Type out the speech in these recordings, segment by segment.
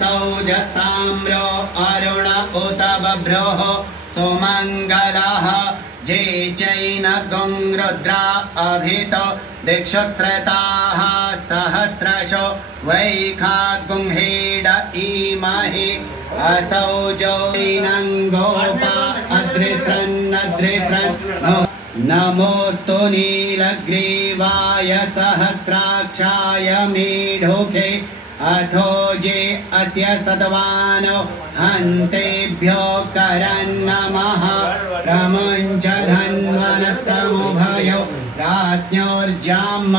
सौजस्ताम्रो अरुण उत बभ्रोः सुमङ्गलः जे चैनगुं रुद्रा अभितो दिक्षुत्रताः सहस्रशो वैखागुं हेड इमहि असौजो नङ्गोपा अद्रित्रन्नद्रित्रन् नमोस्तु नीलग्रीवाय सहस्राक्षाय मीढुके अथो ये अस्य सतवानो हन्तेभ्यो करन्नमः प्रमुञ्च धन्वनस्तमुभयो राज्ञोर्जाम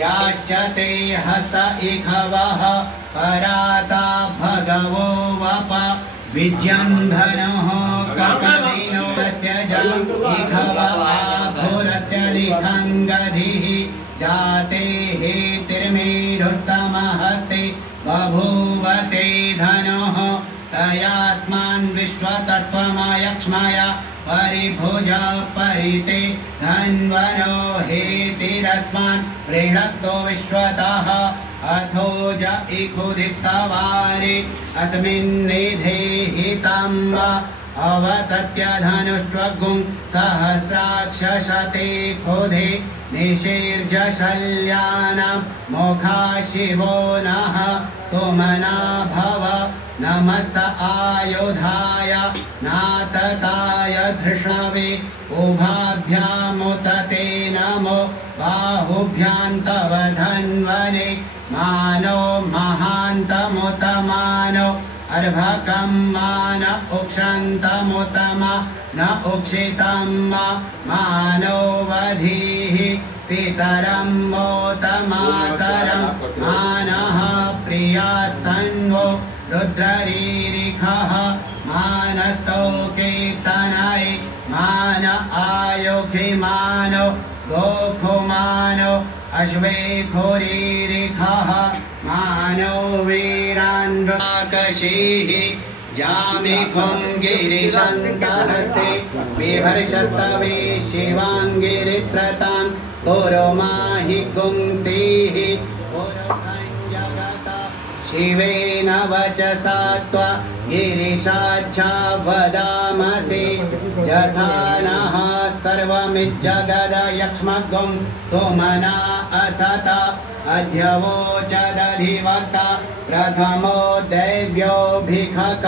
याश्चते हत इखवः पराता भगवो वप विजृम्भणोः कपिनो तस्य इखवः निखङ्गधिः जाते हेतिर्मेढुत्तमहस्ते बभूवते धनुः तयास्मान् विश्वतत्त्वमयक्ष्मया परिभुज परिते धन्वनो हेतिरस्मान् प्रेणक्तो विश्वतः अथो ज इखुदित्तवारे अस्मिन्निधे हितं वा अवतत्य धनुष्ट्वगुं सहस्राक्षशते खुधे निशीर्जशल्यानां मोखा शिवो नः तुमना भव नमस्त आयुधाय नातताय धृष्णवे उभाभ्यामुतते नमो बाहुभ्यां तव धन्वने मानो महान्तमुतमानो अर्भकं मान उक्षन्तमुतमा न उक्षितं मानो वधीः पितरं मोतमातरं मानः प्रियास्तन्वो रुद्ररीरिखः मानस्तोके तनय मान आयुखिमानो गोखुमानो अश्वेखुरीरिखः मानो वीरान्वाकशीः जामिखुं गिरिशङ्करते बिभर्षस्तवे शिवाङ्गिरित्रतान् पुरोमाहि गुंसीः शिवेन वचसा त्वा गिरिशाच्छा वदामसि यथा नः सर्वमिज्जगदयक्ष्मगुं तुमना असत अध्यवोचदधिवक्ता प्रथमो दैव्योऽभिखक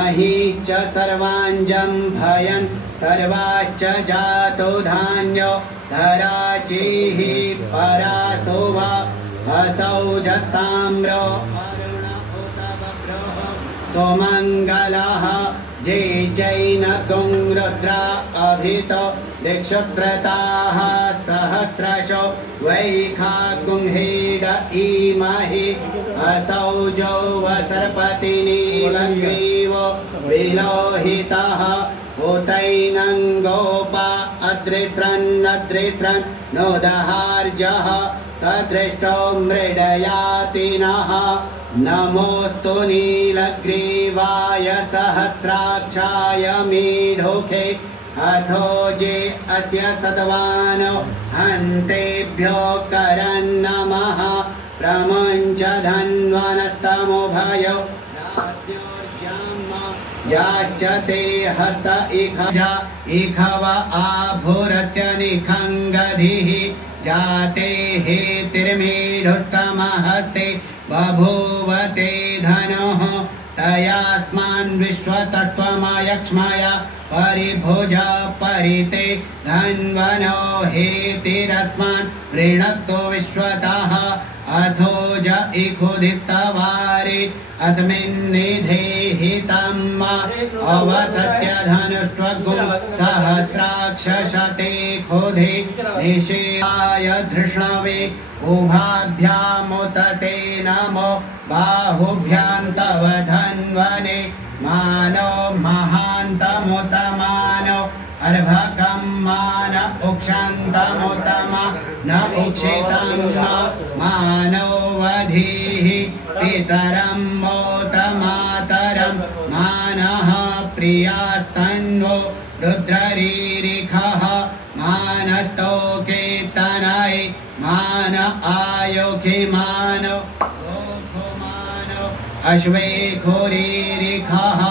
अहिश्च सर्वाञ्जं भयन् सर्वाश्च जातो धान्यो धराचिः परासुवा असौजस्ताम्रो अरुण उत बभ्रोः सुमङ्गलः जे चैनगुं रुद्रा अभितो दिक्षुत्रताः सहस्रशो वैखागुं हेड इमहि असौजो वसर्पति नीलग्रीवो विलोहितः उतैनङ्गोपा अद्रित्रन्नद्रित्रन् नोदहार्जः सदृष्टो मृडयातिनः नमोस्तु नीलग्रीवाय सहस्राक्षाय मीढुके अथो ये अस्य सतवानो हन्तेभ्यो करन्नमः प्रमुञ्च धन्वनस्तमुभयो याश्चते हस्त इखव आभुरस्य निखङ्गधिः जाते हेतिर्मेढुत्तमहस्ते बभूवते धनुः तयास्मान् विश्वतत्त्वमयक्ष्मया परिभुज परिते धन्वनो हेतिरस्मान् प्रेणक्तो विश्वतः अथो ज इखुदित्तवारे अस्मिन्निधे हितं वा अवतत्य धनुष्ट्वगुं सहस्राक्षशते खुधे निशीर्य धृष्णवे उभाभ्यामुतते नमो बाहुभ्यां तव धन्वने मानो महान्तमुतमानो अर्भकं मान उक्षन्तमुतमा न उक्षितं मानो वधीः पितरं मोतमातरं मानः प्रियास्तन्वो रुद्ररीरिखः मानस्तोके तनय मान आयुखिमानो अश्वे खोरीरिखः